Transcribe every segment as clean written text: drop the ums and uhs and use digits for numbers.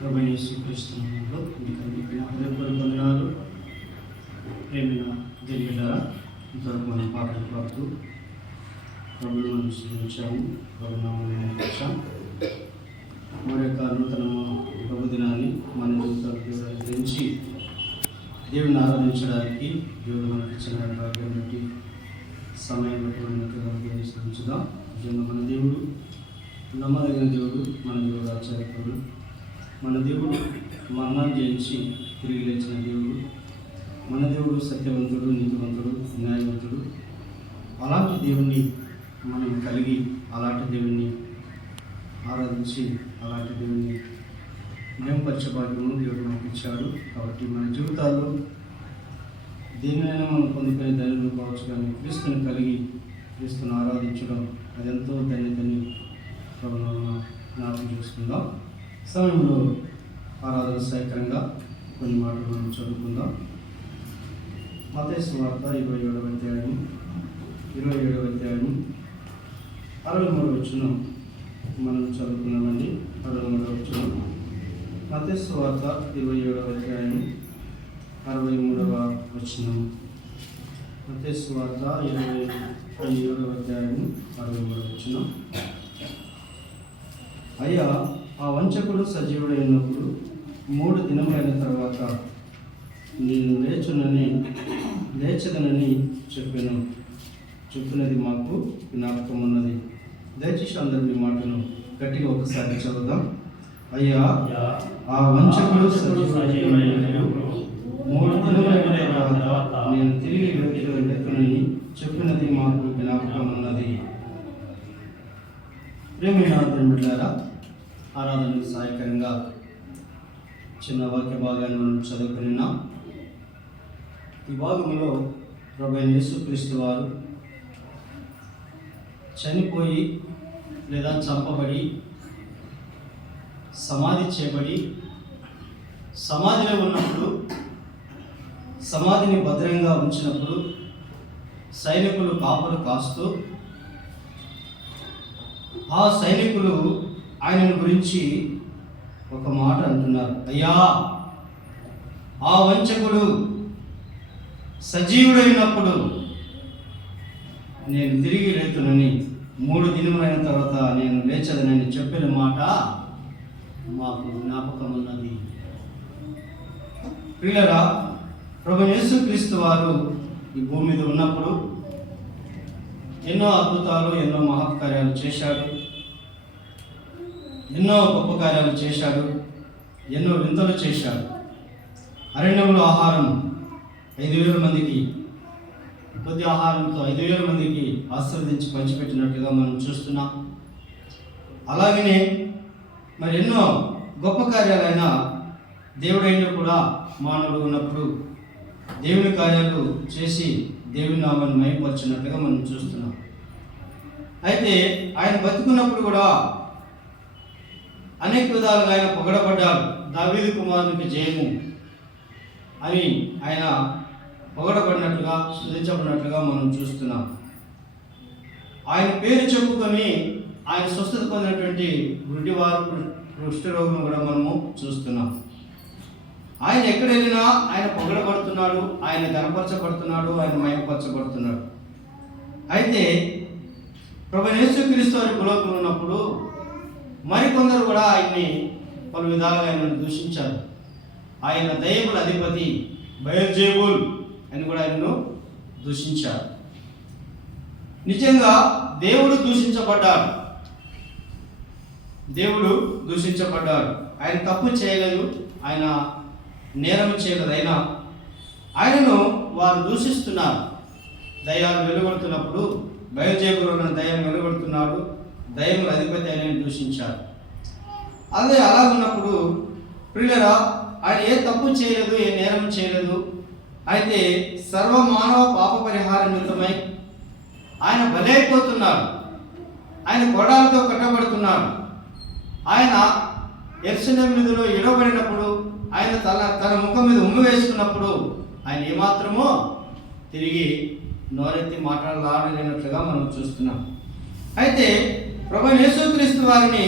ప్రభువైన యేసుక్రీస్తు నామములో మీకు అందరికీ నా హృదయపూర్వక వందనాలు. ప్రేమైన దేవులారా, ఇంతవరకు మనం పాటలు పాడుతూ ప్రభువును మనం స్తుతించాము, ప్రభు నామమును వచ్చాం. మరి యొక్క నూతన ప్రభు దినాన్ని మన జీవితాలు దేవుడు గురించి దేవుని ఆరాధించడానికి దేవుడు మనకి ఇచ్చిన భాగ్యం బట్టి సమయం బట్టి మనం శ్రమించుదాం. నిజంగా మన దేవుడు నమ్మదగిన దేవుడు, మన దేవుడు ఆశ్చర్యకరుడు, మన దేవుడు మరణాన్ని జయించి తిరిగి లేచిన దేవుడు, మన దేవుడు సత్యవంతుడు, నీతివంతుడు, న్యాయవంతుడు. అలాంటి దేవుణ్ణి మనం కలిగి అలాంటి దేవుణ్ణి ఆరాధించి అలాంటి దేవుణ్ణి మేంపరిచే భాగ్యము దేవుడు మనకి ఇచ్చాడు. కాబట్టి మన జీవితాల్లో దేనినైనా మనం పొందుకునే ధైర్యం కావచ్చు, కానీ క్రీస్తుని కలిగి క్రీస్తుని ఆరాధించడం అదెంతో ధన్యతని ప్రభువును జ్ఞాపకం చేసుకుందాం. సమయంలో ఆరాధన సహాయకరంగా కొన్ని మాటలు మనం చదువుకుందాం. మత్తయి సువార్త 27వ అధ్యాయం 63వ వచనం మనం చదువుకున్నామండి. 63వ వచనం మత్తయి సువార్త 27వ అధ్యాయం 63వ వచనం. మత్తయి సువార్త 27వ అధ్యాయం 63వ వచనం. అయ్యా, ఆ వంచకుడు సజీవుడైనప్పుడు 3 దినములైన తర్వాత నేను లేచదనని చెప్పినది మాకు జ్ఞాపకం ఉన్నది. దయచేసి అందరూ మీ మాటను గట్టిగా ఒకసారి చదువుదాం. అయ్యా, ఆ వంచకుడు సజీవుడైనప్పుడు 3 దినములైన తర్వాత నేను తిరిగి లేచదనని చెప్పినది మాకు జ్ఞాపకం ఉన్నది. ప్రేమైన దేవులారా, ఆరాధనకు సహాయకరంగా చిన్న వాక్య భాగాన్ని మనం చదువుకున్నాం. ఈ భాగంలో ప్రభువైన యేసుక్రీస్తు వారు చనిపోయి లేదా చంపబడి సమాధి చేయబడి సమాధిలో ఉన్నప్పుడు, సమాధిని భద్రంగా ఉంచినప్పుడు సైనికులు కాపులు కాస్తూ ఆ సైనికులు ఆయనను గురించి ఒక మాట అంటున్నారు. అయ్యా, ఆ వంచకుడు సజీవుడైనప్పుడు నేను తిరిగి లేతునని 3 దినములైన తర్వాత నేను లేచదనని చెప్పిన మాట మాకు జ్ఞాపకం ఉన్నది. ప్రియులారా, ప్రభువైన యేసుక్రీస్తు వారు ఈ భూమి మీద ఉన్నప్పుడు ఎన్నో అద్భుతాలు, ఎన్నో మహత్కార్యాలు చేశాడు, ఎన్నో గొప్ప కార్యాలు చేశాడు, ఎన్నో వింతలు చేశాడు. అరణ్యంలో ఆహారం 5,000 మందికి, కొద్ది ఆహారంతో 5,000 మందికి ఆశీర్వదించి పంచిపెట్టినట్టుగా మనం చూస్తున్నాం. అలాగనే మరి ఎన్నో గొప్ప కార్యాలైన దేవుడైన కూడా మానవుడు ఉన్నప్పుడు దేవుని కార్యాలు చేసి దేవుని నామాన్ని మహిమపరిచినట్టుగా మనం చూస్తున్నాం. అయితే ఆయన బతుకున్నప్పుడు కూడా అనేక విధాలుగా ఆయన పొగడబడ్డాడు. దావీదు కుమారునికి జయము అని ఆయన పొగడబడినట్లుగా, స్తుతించబడినట్లుగా మనం చూస్తున్నాం. ఆయన పేరు చెప్పుకొని ఆయన స్వస్థత పొందినటువంటి గుడ్డివారు, కుష్ఠరోగులను కూడా మనము చూస్తున్నాం. ఆయన ఎక్కడ వెళ్ళినా ఆయన పొగడబడుతున్నాడు, ఆయన గణపరచబడుతున్నాడు, ఆయన మహిమపరచబడుతున్నాడు. అయితే ప్రభువైన యేసుక్రీస్తు వారి భూలోకంలో ఉన్నప్పుడు మరికొందరు కూడా ఆయన్ని పలు విధాలుగా ఆయనను దూషించారు. ఆయన దయ్యముల అధిపతి బయల్జెబూల్ అని కూడా ఆయనను దూషించారు. నిజంగా దేవుడు దూషించబడ్డాడు. ఆయన తప్పు చేయలేదు, ఆయన నేరం చేయలేదు. అయినా ఆయనను వారు దూషిస్తున్నారు. దయ్యాలు వెలువడుతున్నప్పుడు బయల్జెబూల్ ఉన్న దయ్యం వెలువడుతున్నాడు, దయ్యముల అధిపతి ఆయన దూషించారు. అదే అలా ఉన్నప్పుడు ప్రియులారా, ఆయన ఏ తప్పు చేయలేదు, ఏ నేరం చేయలేదు. అయితే సర్వమానవ పాప పరిహార నిమిత్తమై ఆయన బలైపోతున్నాడు. ఆయన గొడాలతో కట్టబడుతున్నాడు. ఆయన యెరూషలేము మీదలో ఎడబడినప్పుడు, ఆయన తన ముఖం మీద ఉమ్మి వేసుకున్నప్పుడు ఆయన ఏమాత్రమో తిరిగి నోరెత్తి మాట్లాడలేనట్లుగా మనం చూస్తున్నాం. అయితే ప్రభువైన యేసుక్రీస్తు వారిని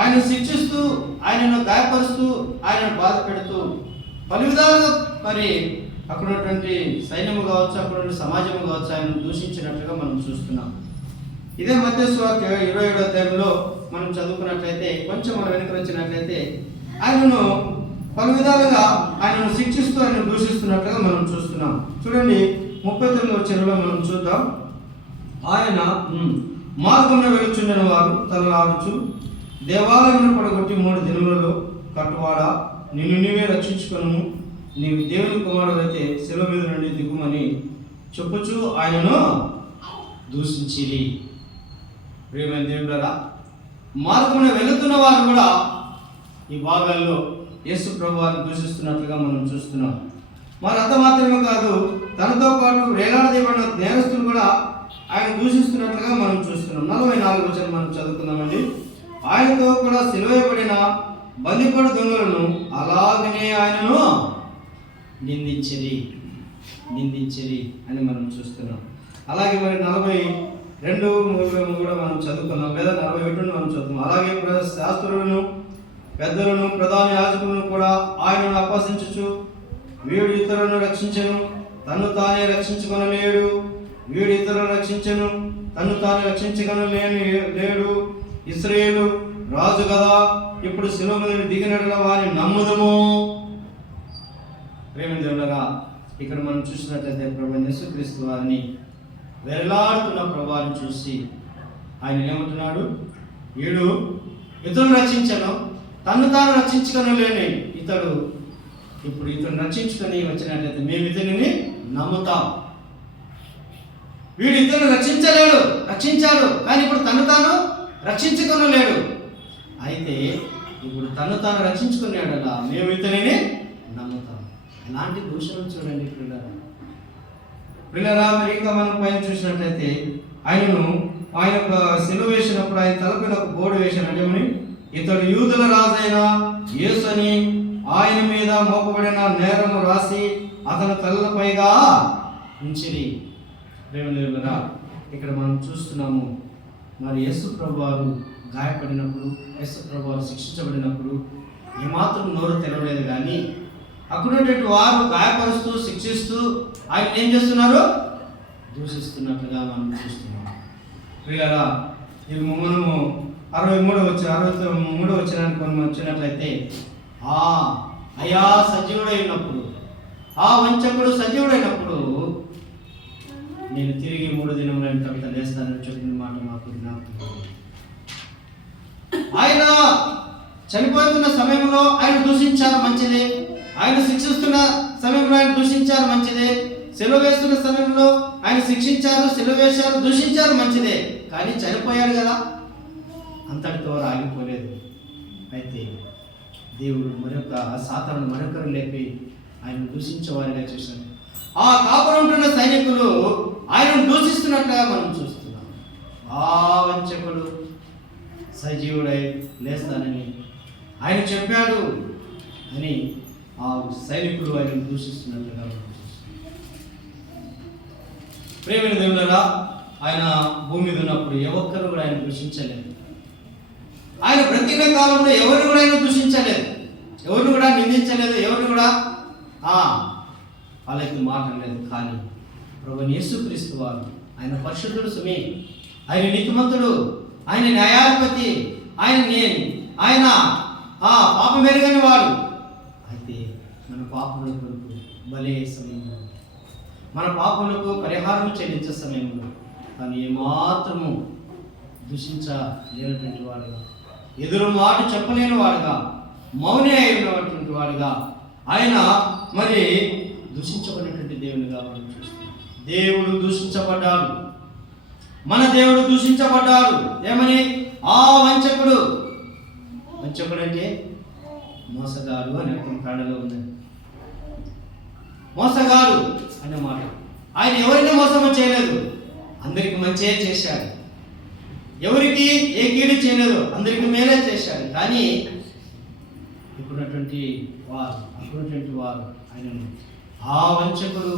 ఆయన శిక్షిస్తూ, ఆయనను గాయపరుస్తూ, ఆయనను బాధ పెడుతూ పలు విధాలుగా మరి అక్కడ ఉన్నటువంటి సైన్యము కావచ్చు, అక్కడ ఉన్న సమాజము కావచ్చు, ఆయనను దూషించినట్లుగా మనం చూస్తున్నాం. ఇదే మత్తయి సువార్త 27వ అధ్యాయంలో మనం చదువుకున్నట్లయితే, కొంచెం మనం వెనుక వచ్చినట్లయితే, ఆయనను పలు విధాలుగా ఆయనను శిక్షిస్తూ ఆయనను దూషిస్తున్నట్లుగా మనం చూస్తున్నాం. చూడండి 39వ వచనంలో మనం చూద్దాం. ఆయన మార్గంలో వెలుచుండిన వారు తలలాడుచు, దేవాలయం పడగొట్టి 3 దినములలో కట్టువాడా, నిన్ను నీవే రక్షించుకొను, నీవు దేవుని కుమారుడు అయితే శిలువ మీద నుండి దిగుమని చెప్పుచు ఆయనను దూషించిరి. ప్రియమైన దేవుడారా, మార్గంలో వెళుతున్న వారు కూడా ఈ భాగాల్లో యేసు ప్రభువుని దూషిస్తున్నట్లుగా మనం చూస్తున్నాం. మరి అంత మాత్రమే కాదు, తనతో పాటు వేలాడదీయబడిన నేరస్తులు కూడా ఆయన దూషిస్తున్నట్లుగా మనం చూస్తున్నాం. 44వ వచనం మనం చదువుకుందామండి. ఆయనతో కూడా సిలువేయబడిన బందిపడు దొంగలను అలాగనే ఆయనను నిందించిరి అని మనం చూస్తున్నాం. అలాగే మరి 42 కూడా మనం చదువుకున్నాం, లేదా 41 మనం చదువుకున్నాం. అలాగే శాస్త్రులను, పెద్దలను, ప్రధాన యాజకులను కూడా ఆయనను అపహసించుచు, వీడు ఇతరులను రక్షించను, తను తానే రక్షించుకొనలేడు, వీడు ఇతరులను రక్షించను, తను తానే రక్షించుకొనలేడు, ఇశ్రాయేలు రాజు కదా, ఇప్పుడు శిలువ మీద దిగినట్ల వారిని నమ్ముదము. ప్రేమించుండగా ఇక్కడ మనం చూసినట్లయితే ప్రభువైన యేసుక్రీస్తు వారిని వెరలాడుతున్న ప్రభువుని చూసి ఆయన ఏమంటున్నాడు? వీడు ఇతరులను రక్షించను, తను తాను రక్షించుకొనలేని ఇతడు ఇప్పుడు ఇతను రక్షించుకొని వచ్చినట్లయితే మేము ఇతనిని నమ్ముతాం. వీడు ఇతను రక్షించాడు, కానీ ఇప్పుడు తను తాను రక్షించుకొనలేడు. అయితే ఇప్పుడు తను తాను రక్షించుకున్నాడలా మేము ఇతనిని నమ్ముతాం. ఎలాంటి దూషణలు చూడండి పిల్లరా. మరి ఇంకా మనం పైన చూసినట్లయితే ఆయన సిలువ వేసినప్పుడు ఆయన తలపైన ఒక బోర్డు వేసినట్టేమని, ఇతడు యూదుల రాజైన యేసు అని ఆయన మీద మోపబడిన నేరము రాసి అతను తలపైగా ఉంచిరి. ప్రేమదేవులరా, ఇక్కడ మనం చూస్తున్నాము మరి యేసు ప్రభువారు గాయపడినప్పుడు, యేసు ప్రభువారు శిక్షించబడినప్పుడు ఏమాత్రం నోరు తెరవలేదు. కానీ అక్కడున్నటువంటి వారు గాయపరుస్తూ, శిక్షిస్తూ ఆయన ఏం చేస్తున్నారు? దూషిస్తున్నట్లుగా మనం చూస్తున్నాం. ప్రియులారా, ఇది మనము 63వ వచనానికి మనం వచ్చినట్లయితే, అయా సజీవుడై ఉన్నప్పుడు, ఆ వంచకుడు సజీవుడైనప్పుడు నేను తిరిగి 3 దినములైన తర్వాత లేస్తానని చెప్పిన మాట మాకు జ్ఞాపకం. ఆయన చనిపోతున్న సమయంలో ఆయన దూషించారు మంచిదే, ఆయన శిక్షిస్తున్న సమయంలో ఆయన దూషించారు మంచిదే, సెలవు వేస్తున్న సమయంలో ఆయన శిక్షించారు, సెలవు వేశారు, దూషించారు మంచిదే. కానీ చనిపోయాడు కదా, అంతటితో ఆగిపోలేదు. అయితే దేవుడు సాతాను మరొకరు లేపి ఆయన దూషించేవారిగా చూశాడు. ఆ కాపురంటున్న సైనికులు ఆయనను దూషిస్తున్నట్టుగా మనం చూస్తున్నాం. ఆ వంచకుడు సజీవుడై లేస్తానని ఆయన చెప్పాడు అని ఆ సైనికులు ఆయనను దూషిస్తున్నట్టుగా మనం చూస్తున్నాం. ప్రేమైన దేవులారా, ఆయన భూమి మీద ఉన్నప్పుడు ఏ ఒక్కరు కూడా ఆయన దూషించలేదు. ఆయన బ్రతికిన కాలంలో ఎవరిని కూడా ఆయన దూషించలేదు, ఎవరిని కూడా నిందించలేదు, ఎవరిని కూడా వాళ్ళకి మాట్లాడలేదు. కానీ ప్రభువైన యేసుక్రీస్తు వారు ఆయన పరిశుద్ధుడు సుమి, ఆయన నీతిమంతుడు, ఆయన న్యాయాధిపతి, ఆయన పాపం ఎరుగని వాడు. అయితే మన పాపముల కొరకు బలే సమయంలో, మన పాపములకు పరిహారం చెల్లించే సమయంలో కానీ ఏమాత్రము దూషించలేనటువంటి వాడుగా, ఎదురు మాట చెప్పలేని వాడుగా, మౌనే అయినటువంటి వాడుగా ఆయన మరి దూషించబడినటువంటి దేవునిగా మనం చూస్తాం. దేవుడు దూషించబడ్డాడు, మన దేవుడు దూషించబడ్డాడు. ఏమని? ఆ వంచకుడు అంటే మోసగాడు అనే అర్థం కాడలో ఉంది. మోసగాడు అనే మాట. ఆయన ఎవరిని మోసము చేయలేదు, అందరికి మంచే చేశాడు. ఎవరికి ఏ కీడు చేయలేదు, అందరికి మేలే చేశాడు. కానీ ఇప్పుడున్నటువంటి వారు ఆయనను ఆ వంచకుడు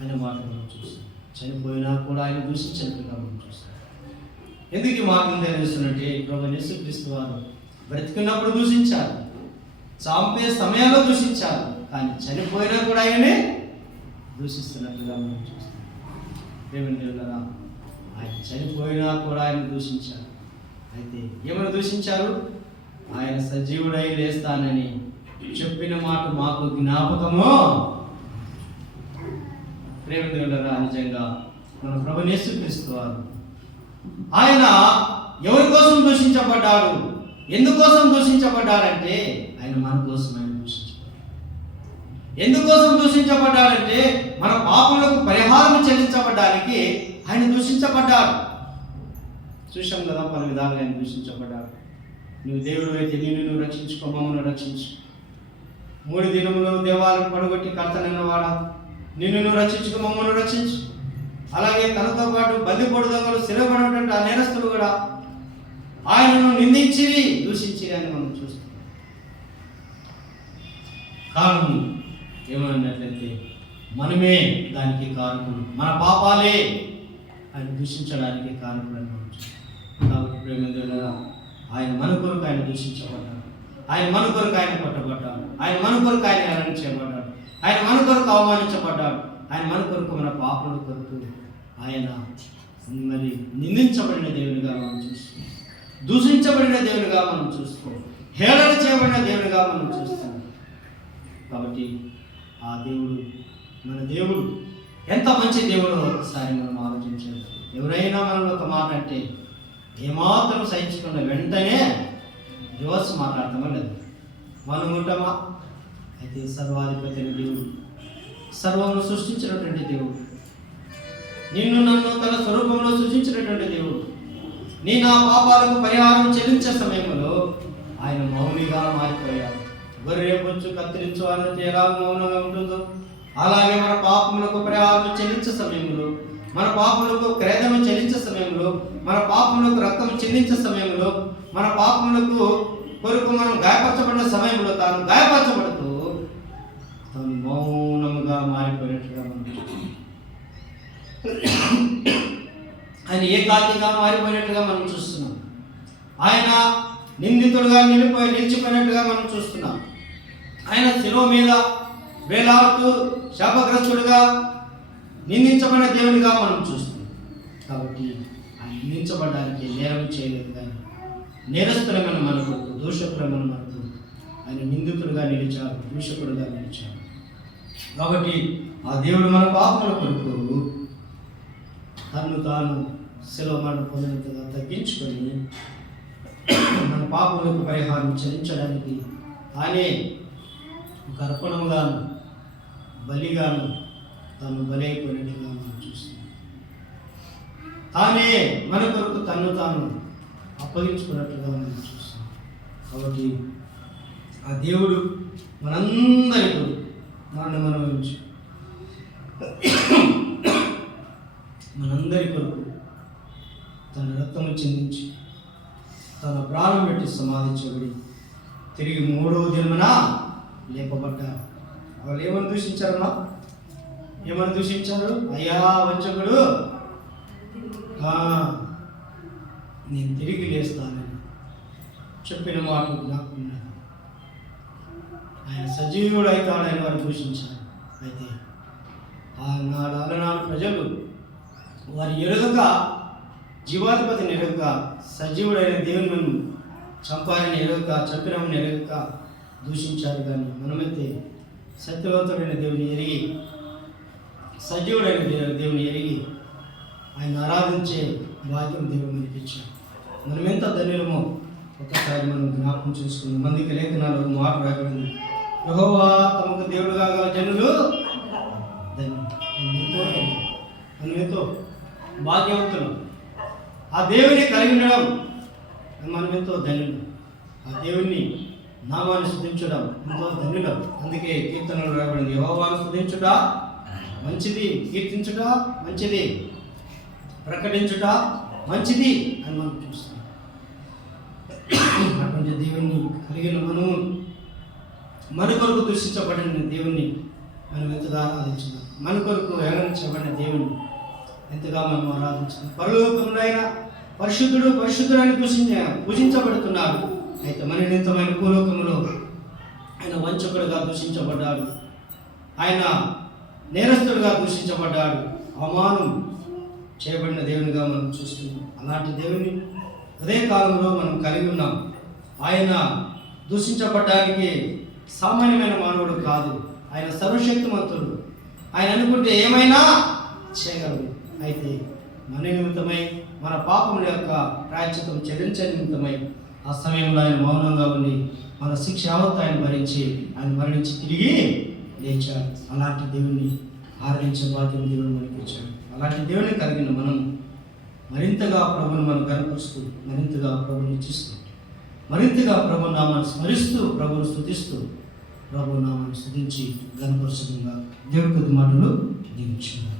అనే మాట మనం చూస్తాం. చనిపోయినా కూడా ఆయన దూషించినట్టుగా మనం చూస్తాం. ఎందుకు ఈ మాట తెలియజేస్తున్నట్టే ప్రభువైన యేసుక్రీస్తు వారు బ్రతికున్నప్పుడు దూషించారు, చంపే సమయంలో దూషించారు, కానీ చనిపోయినా కూడా ఆయనే దూషిస్తున్నట్లుగా మనం చూస్తాం. దేవునిరా, ఆయన చనిపోయినా కూడా ఆయన దూషించారు. అయితే ఏమని దూషించారు? ఆయన సజీవుడై లేస్తానని చెప్పిన మాట మాకు జ్ఞాపకము. దేవునిరా, నిజంగా మన ప్రభువైన యేసుక్రీస్తు వారు ఆయన ఎవరి కోసం దూషించబడ్డాడు, ఎందుకోసం దూషించబడ్డాడంటే ఆయన మన కోసం ఆయన దూషించబడ్డాడు. ఎందుకోసం దూషించబడ్డాడంటే మన పాపములకు పరిహారం చెల్లించబడ్డానికి ఆయన దూషించబడ్డాడు. చూశాం కదా, పలు విధాలుగా ఆయన దూషించబడ్డాడు. నువ్వు దేవుడు అయితే నువ్వు రక్షించుకో, మమ్మల్ని రక్షించు. 3 దినములు దేవాలయం పడగొట్టి కర్తనైన వాడా, నువ్వు రక్షించుకో, మమ్మల్ని రక్షించు. అలాగే తనతో పాటు బందిపోటు దొంగలు సిరబడినటువంటి ఆ నేరస్తులు కూడా ఆయనను నిందించిరి, దూషించిరి అని మనం చూస్తాం. కారణం ఏమన్నట్లయితే మనమే దానికి కారకులు, మన పాపాలే ఆయన దూషించడానికి కారకులు అని మనం చూస్తాం. కాబట్టి ప్రేమికులారా, ఆయన మన కొరకు ఆయన దూషించబడ్డాడు, ఆయన మన కొరకు ఆయన కొట్టబడ్డాడు, ఆయన మన కొరకు ఆయన హేళన చేయబడ్డాడు, ఆయన మన కొరకు అవమానించబడ్డాడు, ఆయన మన కొరకు మన పాపల కొరకు ఆయన మరి నిందించబడిన దేవునిగా మనం చూస్తాం, దూషించబడిన దేవునిగా మనం చూస్తాం, హేళన చేయబడిన దేవునిగా మనం చూస్తాం. కాబట్టి ఆ దేవుడు, మన దేవుడు ఎంత మంచి దేవుడు ఒకసారి మనం ఆలోచించాలి. ఎవరైనా మనలో ఒక మాట అంటే ఏమాత్రం సహించకుండా వెంటనే రివర్స్ మాట్లాడతామా లేదు? మనం ఉంటామా? అయితే సర్వాధిపతి అయిన దేవుడు, సర్వమును సృష్టించినటువంటి దేవుడు, నిన్ను నన్ను తన స్వరూపంలో సృష్టించినటువంటి దేవుడు, నీ నా పాపాలకు పరిహారం చెల్లించే సమయంలో ఆయన మౌనిగా మారిపోయాడు. గొర్రె బొచ్చు కత్తిరించు అన్నది ఎలా మౌనంగా ఉంటుందో అలాగే మన పాపములకు పరిహారం చెల్లించే సమయంలో, మన పాపములకు క్రేదము చెల్లించే సమయంలో, మన పాపములకు రక్తం చెల్లించే సమయంలో, మన పాపములకు కొరకు మనం గాయపరచబడిన సమయంలో తాను గాయపరచబడుతూ తాను మౌనముగా మారిపోయినట్లుగా మనం ఆయన ఏకాకిగా మారిపోయినట్లుగా మనం చూస్తున్నాం. ఆయన నిందితుడుగా నిలిచిపోయినట్టుగా మనం చూస్తున్నాం. ఆయన శిలువ మీద వేలాడుతూ శాపగ్రస్తుడుగా నిందించబడిన దేవునిగా మనం చూస్తున్నాం. కాబట్టి ఆయన నిందించబడడానికి నేరం చేయలేదు, కానీ నేరస్తులమైన మన కొరకు, దూషకులమైన మన కొరకు ఆయన నిందితుడుగా నిలిచారు, దూషకుడుగా నిలిచారు. కాబట్టి ఆ దేవుడు మన పాపముల కొరకు తను తాను శిలువ మరణ పొందినంతగా తగ్గించుకొని మన పాపములకు పరిహారం చెల్లించడానికి తానే ఒక అర్పణముగాను బలిగాను తాను బలైపోయినట్లుగా మనం చూస్తున్నాం. తానే మన కొరకు తను తాను అప్పగించుకున్నట్లుగా మనం చూస్తున్నాం. కాబట్టి ఆ దేవుడు మనందరికీ మనవించు మనందరి కొరకు తన రక్తము చెందించి తన ప్రాణం పెట్టి సమాధించబడి తిరిగి 3వ దినమున లేపబడ్డారు. వాళ్ళు ఏమని దూషించారన్నా? ఏమని దూషించారు? అయ్యా వంచకుడు, నేను తిరిగి లేస్తానని చెప్పిన మాట జ్ఞాపకం. ఆయన సజీవుడు అవుతాడని వారు దూషించారు. అయితే అలనాడు ప్రజలు వారి ఎరుగక, జీవాధిపతిని ఎరుగక, సజీవుడైన దేవుని చంపాలని ఎరుగక, చంపినమని ఎరుగక దూషించారు. కానీ మనమైతే సత్యవంతుడైన దేవుని ఎరిగి, సజీవుడైన దేవుని ఎరిగి ఆయన ఆరాధించే భాగ్యం దేవుడు మనకి ఇచ్చాడు. మనం ఎంత ధన్యులమో ఒకసారి మనం జ్ఞాపకం చేసుకున్నాం. మందికి లేఖనాలు మాట రాయబడింది, యెహోవా తమకు దేవుడుగా గల జనులు మనం ఎంతో భాగ్యవంతులు. ఆ దేవుని కలిగి ఉండడం మనం ఎంతో ధన్యులు. ఆ దేవుని నామాన్ని స్తుతించడం ఎంతో ధన్యులం. అందుకే కీర్తనలు రాయబడింది, యెహోవాను స్తుతించుట మంచిది, కీర్తించుట మంచిది, ప్రకటించుట మంచిది అని మనం చూస్తాం. అటువంటి దేవుణ్ణి కలిగిన మనము మన కొరకు దూషించబడిన దేవుణ్ణి మనం ఎంతగా ఆరాధించున్నాం. మన కొరకు హేళించబడిన దేవుణ్ణి ఎంతగా మనం ఆరాధించున్నాం. పరలోకమునైనా పరిశుద్ధుడు పరిశుద్ధుడని పూజించబడుతున్నాడు. అయితే మన నిమిత్తమైన భూలోకములో ఆయన వంచకుడుగా దూషించబడ్డాడు, ఆయన నేరస్తుడుగా దూషించబడ్డాడు, అవమానం చేయబడిన దేవునిగా మనం చూస్తున్నాం. అలాంటి దేవుని ఉదయకాలంలో మనం కలిగి ఉన్నాం. ఆయన దూషించబడ్డానికి సామాన్యమైన మానవుడు కాదు, ఆయన సర్వశక్తిమంతుడు. ఆయన అనుకుంటే ఏమైనా చేయగలడు. అయితే మన నిమిత్తమై, మన పాపముల యొక్క ప్రాయశ్చిత్తం చెల్లించే నిమిత్తమై ఆ సమయంలో ఆయన మౌనంగా ఉండి మన శిక్ష యావత్తు ఆయన భరించి ఆయన మరణించి తిరిగి లేచాడు. అలాంటి దేవుణ్ణి ఆరాధించే బాధ్యత దేవుడు మనకి ఇచ్చాడు. అలాంటి దేవుని కలిగిన మనం మరింతగా ప్రభుని మనం కనపరుస్తూ, మరింతగా ప్రభుని ఇచ్చిస్తూ, మరింతగా ప్రభు నామాన్ని స్మరిస్తూ, ప్రభుని స్తుతిస్తూ, ప్రభు నామాన్ని స్తుతించి గణపరుషంగా దేవుడి కొద్ది మాటలు దీవించుకున్నాం.